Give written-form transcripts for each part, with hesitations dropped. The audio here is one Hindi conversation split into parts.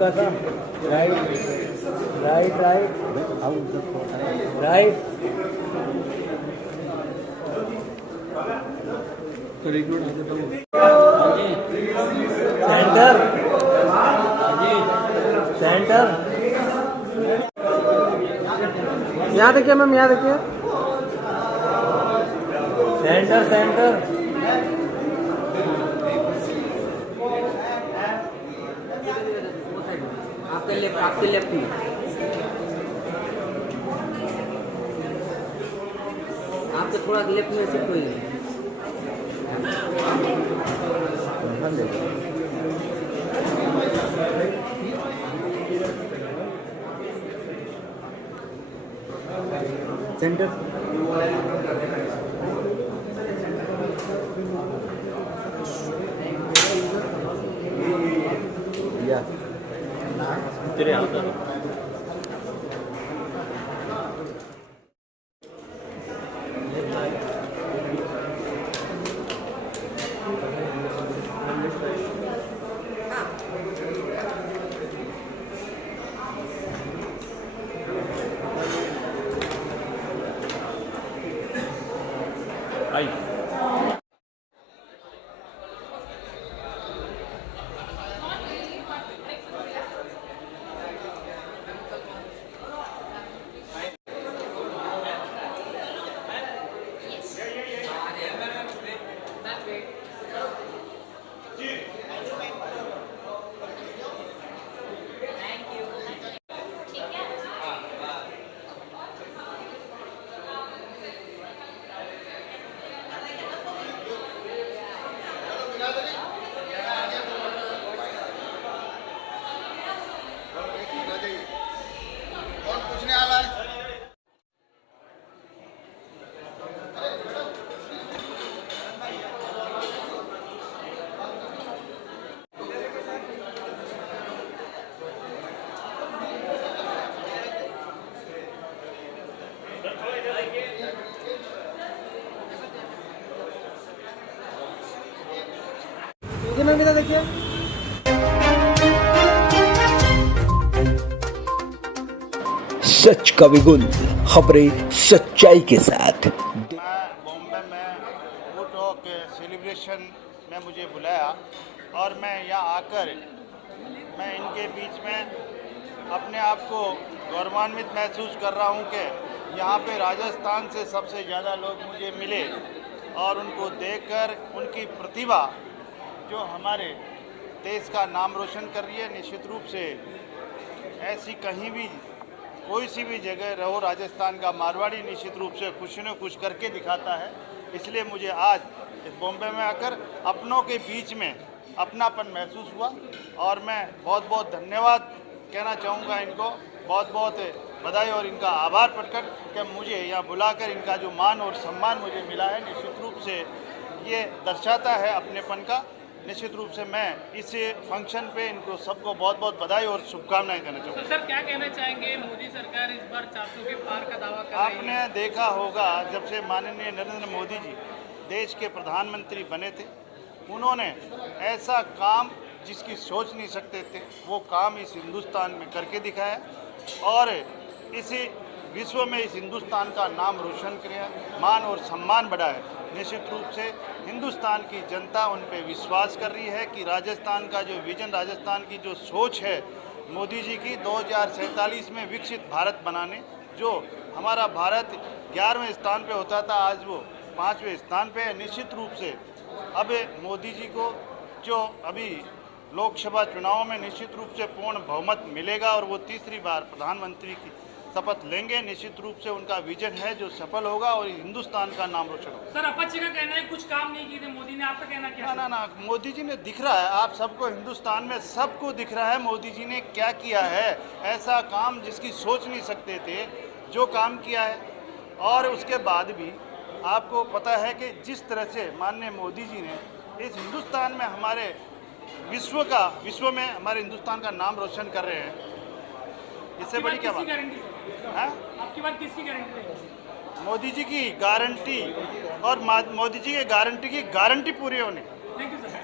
हल्का सा right right right right. Centre centre. यहाँ देखिए मैम, यहाँ देखिए। Centre centre. आपके लेफ्ट में आपके थोड़ा लेफ्ट में शिफ्ट हुई। सेंटर या तेरे हाथ में। आई देखिए। सच का विगुल, खबरें सच्चाई के साथ। मैं बॉम्बे में वोट के सेलिब्रेशन में मुझे बुलाया और मैं यहाँ आकर मैं इनके बीच में अपने आप को गौरवान्वित महसूस कर रहा हूँ कि यहाँ पे राजस्थान से सबसे ज़्यादा लोग मुझे मिले और उनको देखकर उनकी प्रतिभा जो हमारे देश का नाम रोशन कर रही है। निश्चित रूप से ऐसी कहीं भी कोई सी भी जगह रहो, राजस्थान का मारवाड़ी निश्चित रूप से कुछ न कुछ करके दिखाता है। इसलिए मुझे आज इस बॉम्बे में आकर अपनों के बीच में अपनापन महसूस हुआ और मैं बहुत बहुत धन्यवाद कहना चाहूँगा इनको, बहुत बहुत बधाई और इनका आभार प्रकट कि मुझे यहाँ बुलाकर इनका जो मान और सम्मान मुझे मिला है, निश्चित रूप से ये दर्शाता है अपनेपन का। निश्चित रूप से मैं इस फंक्शन पे इनको सबको बहुत बहुत बधाई और शुभकामनाएं देना चाहूँगा। सर क्या कहना चाहेंगे, मोदी सरकार इस बार 400 के पार का दावा कर रही है। आपने देखा होगा जब से माननीय नरेंद्र मोदी जी देश के प्रधानमंत्री बने थे, उन्होंने ऐसा काम जिसकी सोच नहीं सकते थे वो काम इस हिंदुस्तान में करके दिखाया और इस विश्व में इस हिंदुस्तान का नाम रोशन किया, मान और सम्मान बढ़ाया। निश्चित रूप से हिंदुस्तान की जनता उन पे विश्वास कर रही है कि राजस्थान का जो विजन, राजस्थान की जो सोच है मोदी जी की 2047 में विकसित भारत बनाने, जो हमारा भारत 11वें स्थान पे होता था आज वो 5वें स्थान पे है। निश्चित रूप से अब मोदी जी को जो अभी लोकसभा चुनाव में निश्चित रूप से पूर्ण बहुमत मिलेगा और वो तीसरी बार प्रधानमंत्री की शपथ लेंगे। निश्चित रूप से उनका विजन है जो सफल होगा और हिंदुस्तान का नाम रोशन होगा। सर अपच का कहना है कुछ काम नहीं किए थे मोदी ने, आपका कहना क्या? ना मोदी जी ने दिख रहा है, आप सबको हिंदुस्तान में सबको दिख रहा है मोदी जी ने क्या किया है। ऐसा काम जिसकी सोच नहीं सकते थे जो काम किया है। और उसके बाद भी आपको पता है कि जिस तरह से माननीय मोदी जी ने इस हिंदुस्तान में हमारे विश्व में हमारे हिंदुस्तान का नाम रोशन कर रहे हैं, इससे बड़ी क्या बात है? आपकी बात किसकी गारंटी है? मोदी जी की गारंटी और मोदी जी के गारंटी की गारंटी पूरी होने। Thank you sir.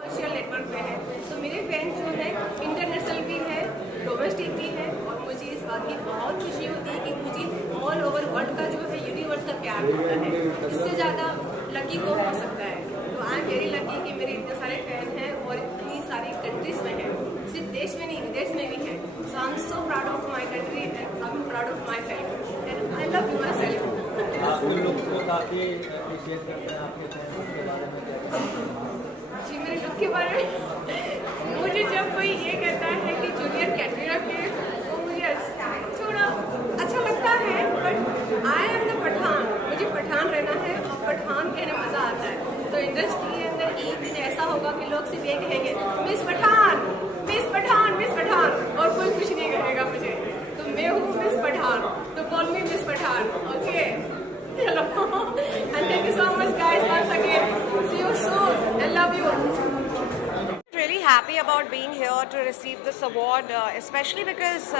Social network पे है तो मेरे फ्रेंड्स जो है कि बहुत खुशी होती है कि मुझे ऑल ओवर वर्ल्ड का जो है यूनिवर्स का प्यार मिलता है। इससे ज़्यादा लकी को हो सकता है। तो आई एम वेरी लकी कि मेरे इतने सारे फैन हैं और इतनी सारी कंट्रीज में हैं, सिर्फ देश में नहीं विदेश में भी हैं। So I am so proud of my country and I am proud of myself and I love you myself. आप उन लोग को काफ़ी अप्रिशिएट करते हैं आपके फैंस के बारे में क्या कहते हैं? जी मेरे लुक के बारे में मुझे जब कोई ये कहता है कि जूनियर कैटरीना कैफ, वो मुझे थोड़ा अच्छा लगता है, but I am the Pathan, मुझे पठान रहना है और पठान कहने मज़ा आता है। तो इंडस्ट्री के अंदर एक दिन ऐसा होगा कि लोग सिर्फ ये कहेंगे Miss Pathan, Miss Pathan, Miss Pathan, और कोई कुछ नहीं कहेगा मुझे। तो मैं हूँ मिस पठान, तो call me Miss Pathan, okay? Hello. And thank you so much guys once again. See you soon and love you. Really happy about being here to receive this award, especially because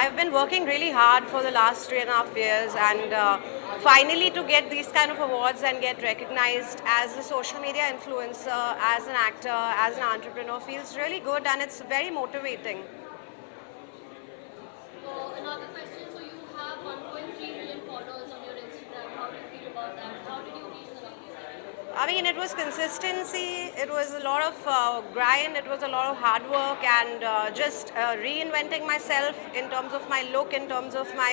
I've been working really hard for the last 3.5 years, and finally to get these kind of awards and get recognized as a social media influencer, as an actor, as an entrepreneur feels really good, and it's very motivating. So another question, so you have 1.3 million followers on your Instagram. How do you feel about that? How did you reach the number? I mean, it was consistency, it was a lot of grind, it was a lot of hard work, and just reinventing myself in terms of my look, in terms of my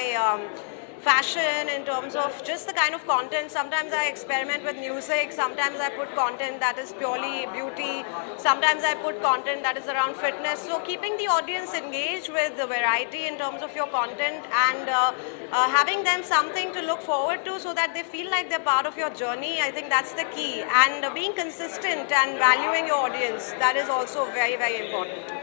fashion, in terms of just the kind of content. Sometimes I experiment with music, sometimes I put content that is purely beauty, sometimes I put content that is around fitness. So keeping the audience engaged with the variety in terms of your content, and having them something to look forward to so that they feel like they're part of your journey, I think that's the key. And being consistent and valuing your audience, that is also very, very important.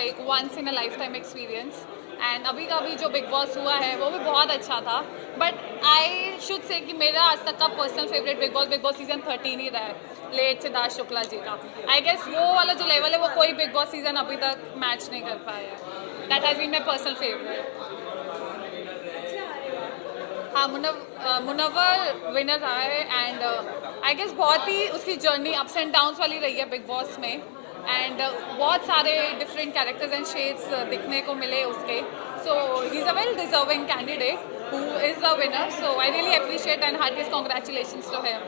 Like once in a lifetime experience. And अभी का भी जो बिग बॉस हुआ है वो भी बहुत अच्छा था, बट आई शुड से कि मेरा आज तक का personal favourite big boss season 13 ही रहा है, लेट सिद्धार्थ शुक्ला जी का। आई गेस वो वाला जो लेवल है वो कोई बिग बॉस सीजन अभी तक मैच नहीं कर पाया है। That has been my personal favourite. हाँ, मुनव्वर विनर रहा है, एंड आई गेस बहुत ही उसकी जर्नी अप्स एंड डाउन्स वाली रही है बिग बॉस में, एंड बहुत सारे डिफरेंट कैरेक्टर्स एंड शेड्स दिखने को मिले उसके। So he is a well deserving candidate who is the winner, so I really appreciate and heartiest congratulations to him.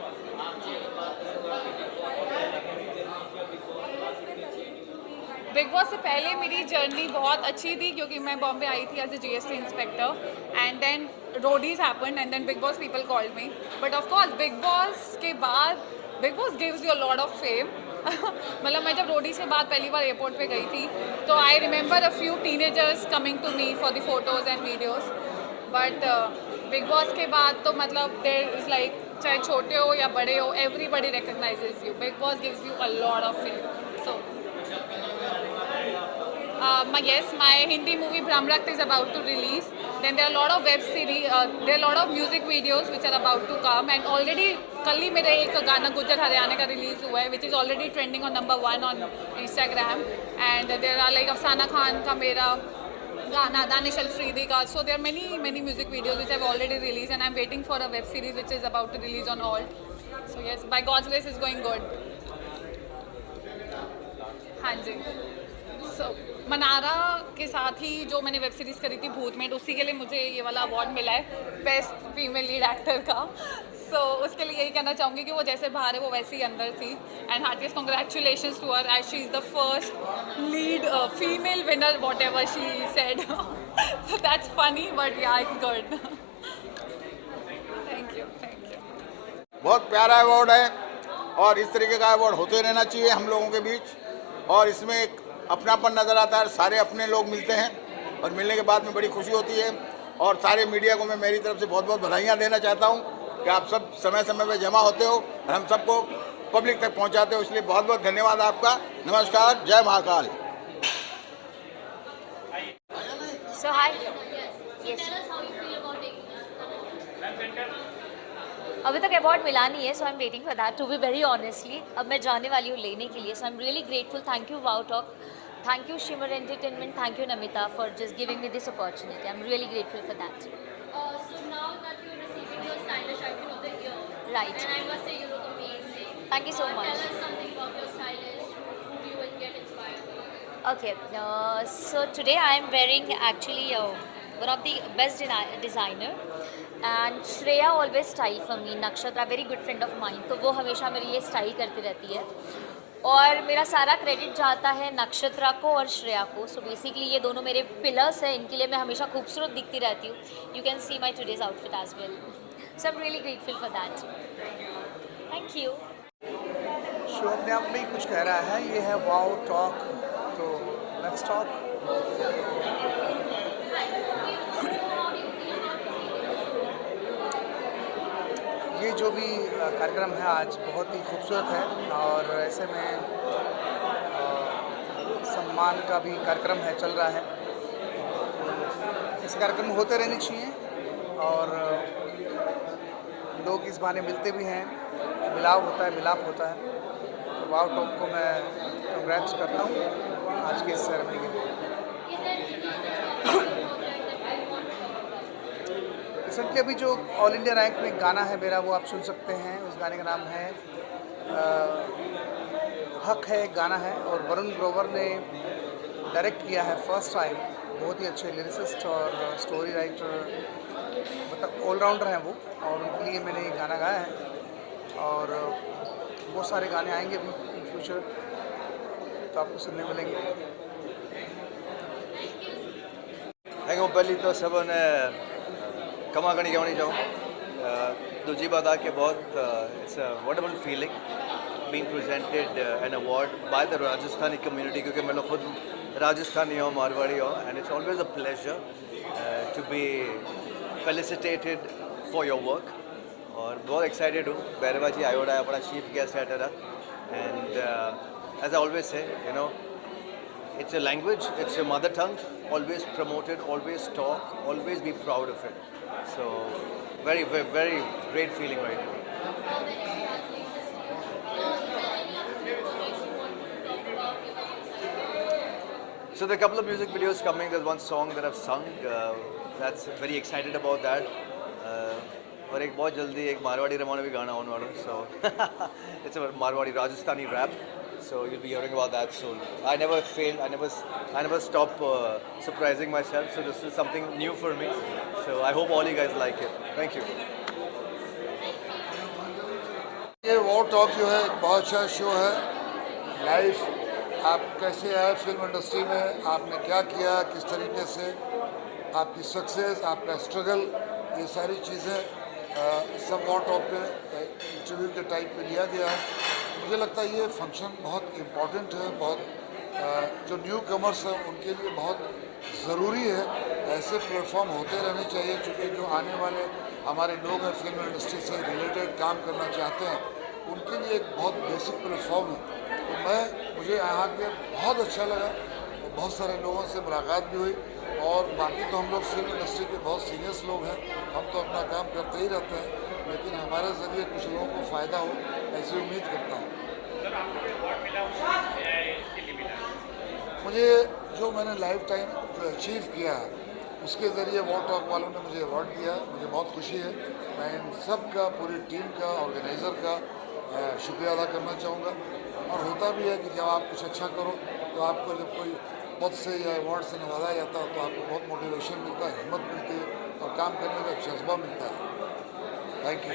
Bigg Boss से पहले मेरी जर्नी बहुत अच्छी थी क्योंकि मैं बॉम्बे आई थी as a GST inspector, and then Roadies happened and then Bigg Boss people called me. But of course Bigg Boss के बाद Bigg Boss gives you a lot of fame. मतलब मैं जब रोडी से बाद पहली बार एयरपोर्ट पे गई थी तो I remember a few teenagers coming to me for the photos and videos, but Bigg Boss के बाद तो मतलब देयर इज़ लाइक चाहे छोटे हो या बड़े हो, everybody recognises you. Big Boss gives you a lot of fame. So yes, my Hindi movie Brahmrakt is about to release. Then there are a lot of web series, there are a lot of music videos which are about to come, and already कल ही मेरा एक गाना गुज्जर हरियाणा का रिलीज हुआ है which is already trending on number 1 on Instagram, and there are like अफसाना खान का मेरा गाना, दानिश अल्फरीदी का, so there are many music videos which have already released, and I'm waiting for a web series which is about to release on Alt. So yes, by God's grace is going good. हाँ जी, so मनारा के साथ ही जो मैंने वेब सीरीज़ करी थी भूतमेट, उसी के लिए मुझे ये वाला अवार्ड मिला है बेस्ट फीमेल लीड एक्टर का। सो उसके लिए यही कहना चाहूँगी कि वो जैसे बाहर है वो वैसे ही अंदर थी, and heartiest congratulations to her as she is the first lead female winner whatever she said. So that's funny but yeah it's good. Thank you. बहुत प्यारा अवार्ड है और इस तरीके का अवार्ड होते रहना चाहिए हम लोगों के बीच, और इसमें एक अपनापन नज़र आता है, सारे अपने लोग मिलते हैं और मिलने के बाद में बड़ी खुशी होती है। और सारे मीडिया को मैं मेरी तरफ से बहुत बहुत बधाइयाँ देना चाहता हूँ कि आप सब समय समय पर जमा होते हो और हम सबको पब्लिक तक पहुँचाते हो, इसलिए बहुत बहुत धन्यवाद आपका। नमस्कार, जय Mahakal. So hi. Yes. Tell us how you feel about taking this award. अभी तक अवार्ड मिला नहीं है, so I am waiting for that to be very honestly. अब मैं जाने वाली हूँ लेने के लिए, so I am really grateful. Thank you Wow Talk, thank you Shimmer Entertainment, thank you Namita for just giving me this opportunity. I am really grateful for that. So now that you're receiving your stylish icon of the year, Right. and I must say you look amazing. Thank you so much. Tell us something about your stylist. Who do you get inspired by? Okay, so today I am wearing actually one of the best designer, and Shreya always style for me. Nakshatra very good friend of mine, तो वो हमेशा मेरी ये स्टाइल करती रहती है और मेरा सारा क्रेडिट जाता है नक्षत्रा को और श्रेया को. सो बेसिकली ये दोनों मेरे पिलर्स हैं, इनके लिए मैं हमेशा खूबसूरत दिखती रहती हूँ. You can see my today's outfit as well. So I am really grateful for that. Thank you. Show अपने आप में ही कुछ कह रहा है. ये है वाओ टॉक, तो लेट्स टॉक. ये जो भी कार्यक्रम है आज बहुत ही खूबसूरत है और ऐसे में सम्मान का भी कार्यक्रम है, चल रहा है. ऐसे कार्यक्रम होते रहने चाहिए और लोग इस बहाने मिलते भी हैं, मिलाप होता है. तो वाओ टॉक को मैं कंग्रेट्स करता हूँ आज के इस सेरेमनी के लिए. रिसेंटली अभी जो ऑल इंडिया रैंक में गाना है मेरा, वो आप सुन सकते हैं. उस गाने का नाम है हक है, एक गाना है और वरुण ग्रोवर ने डायरेक्ट किया है फर्स्ट टाइम. बहुत ही अच्छे लिरिसिस्ट और स्टोरी राइटर, मतलब ऑलराउंडर हैं वो, और उनके लिए मैंने ये गाना गाया है. और बहुत सारे गाने आएंगे भी इन फ्यूचर, तो आपको सुनने मिलेंगे. હું પહેલી તો સૌને કમા ગણી કહેવાની ચાહું. दूजी बात आ कि बहुत it's a wonderful feeling being presented an award by the Rajasthani community, क्योंकि मैं लोग खुद राजस्थानी हो, मारवाड़ी हो, and it's always a pleasure to be felicitated for your work. और बहुत एक्साइटेड हूँ. बैरवा जी आयोड़ा है अपना चीफ गेस्ट है तेरा, and as I always say you know it's a language, it's your mother tongue, always promote it, always talk, always be proud of it. So very, very, very great feeling right now. So there are a couple of music videos coming. There's one song that I've sung, that's very excited about that. और एक बहुत जल्दी एक मारवाड़ी रमाना भी गाना होने वाला. So it's a Marwadi Rajasthani rap. So you'll be hearing about that soon. I never failed. I never stop surprising myself. So this is something new for me. So I hope all you guys like it. Thank you. ये वो टॉक जो है एक बहुत अच्छा शो है. लाइफ आप कैसे आए फिल्म इंडस्ट्री में, आपने क्या किया, किस तरीके से आपकी सक्सेस, आपका स्ट्रगल, ये सारी चीज़ें सब वो टॉक पे इंटरव्यू के टाइप पे लिया गया है. मुझे लगता है ये फंक्शन बहुत इम्पॉर्टेंट है, बहुत जो न्यू कमर्स हैं उनके लिए बहुत ज़रूरी है. ऐसे प्लेटफॉर्म होते रहने चाहिए, क्योंकि जो आने वाले हमारे लोग हैं फिल्म इंडस्ट्री से रिलेटेड काम करना चाहते हैं, उनके लिए एक बहुत बेसिक प्लेटफॉर्म है. तो मुझे यहाँ के बहुत अच्छा लगा और बहुत सारे लोगों से मुलाकात भी हुई. और बाकी तो हम लोग फिल्म इंडस्ट्री के बहुत सीनियर्स लोग हैं, हम तो अपना काम करते ही रहते हैं, लेकिन हमारे ज़रिए कुछ लोगों को फ़ायदा हो ऐसी उम्मीद करता हूँ. मुझे जो मैंने लाइफ टाइम जो अचीव किया है उसके ज़रिए वो टॉक वालों ने मुझे अवार्ड दिया. मुझे बहुत खुशी है. मैं इन सब का, पूरी टीम का, ऑर्गेनाइज़र का शुक्रिया अदा करना चाहूँगा. और होता भी है कि जब आप कुछ अच्छा करो तो आपको जब कोई पद से या अवार्ड से नवाजा जाता है तो आपको बहुत मोटिवेशन मिलता है, हिम्मत मिलती है और काम करने का जज्बा मिलता है. Thank you,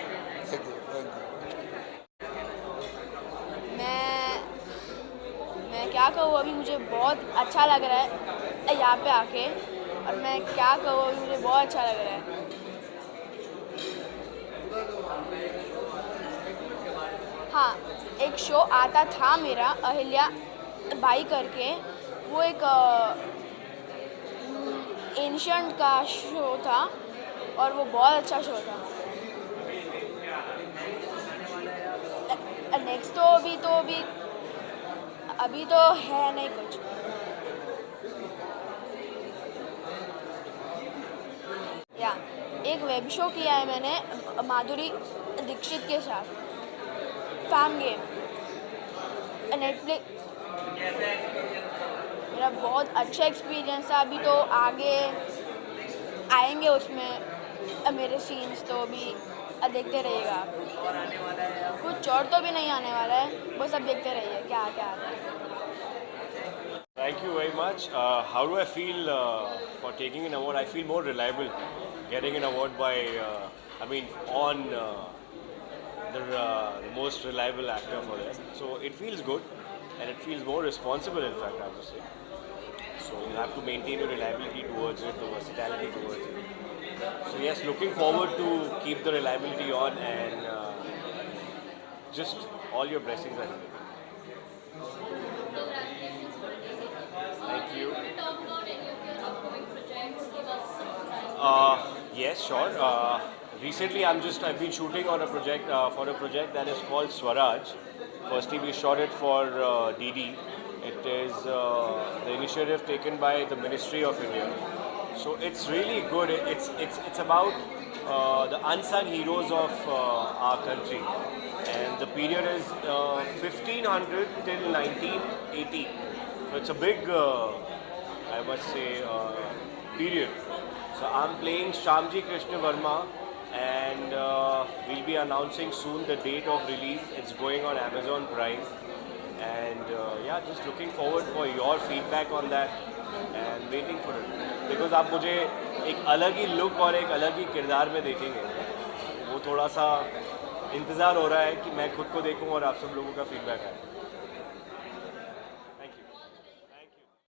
thank you, thank you. मैं क्या कहूँ, अभी मुझे बहुत अच्छा लग रहा है यहाँ पे आके. और मैं क्या कहूँ, अभी मुझे बहुत अच्छा लग रहा है. हाँ, एक शो आता था मेरा अहिल्या बाई करके, वो एक एंशिएंट का शो था और वो बहुत अच्छा शो था. नेक्स्ट तो अभी तो है नहीं कुछ. या एक वेब शो किया है मैंने माधुरी दीक्षित के साथ, फैम गेम, नेटफ्लिक्स. मेरा बहुत अच्छा एक्सपीरियंस था. अभी तो आगे आएंगे उसमें मेरे सीन्स, तो अभी देखते रहिएगा आप. कुछ और तो भी नहीं आने वाला है, वो सब देखते रहिए क्या क्या आता है. thank you very much. How do I feel for taking an award? I feel more reliable getting an award by, on the most reliable actor for this. So it feels good and it feels more responsible, in fact, I would say. So you have to maintain your reliability towards it, the versatility towards it. So yes, looking forward to keep the reliability on and just all your blessings are needed. Thank you. Yes, sure. Recently, I've been shooting on a project that is called Swaraj. Firstly, we shot it for DD. It is the initiative taken by the Ministry of India. So it's really good. It's about the unsung heroes of our country, and the period is 1500 till 1980. So it's a big, I must say, period. So I'm playing Shyamji Krishna Verma, and we'll be announcing soon the date of release. It's going on Amazon Prime, and just looking forward for your feedback on that and waiting for it. Because आप मुझे एक अलग ही लुक और एक अलग ही किरदार में देखेंगे, वो थोड़ा सा इंतज़ार हो रहा है कि मैं खुद को देखूं और आप सब लोगों का फीडबैक आए.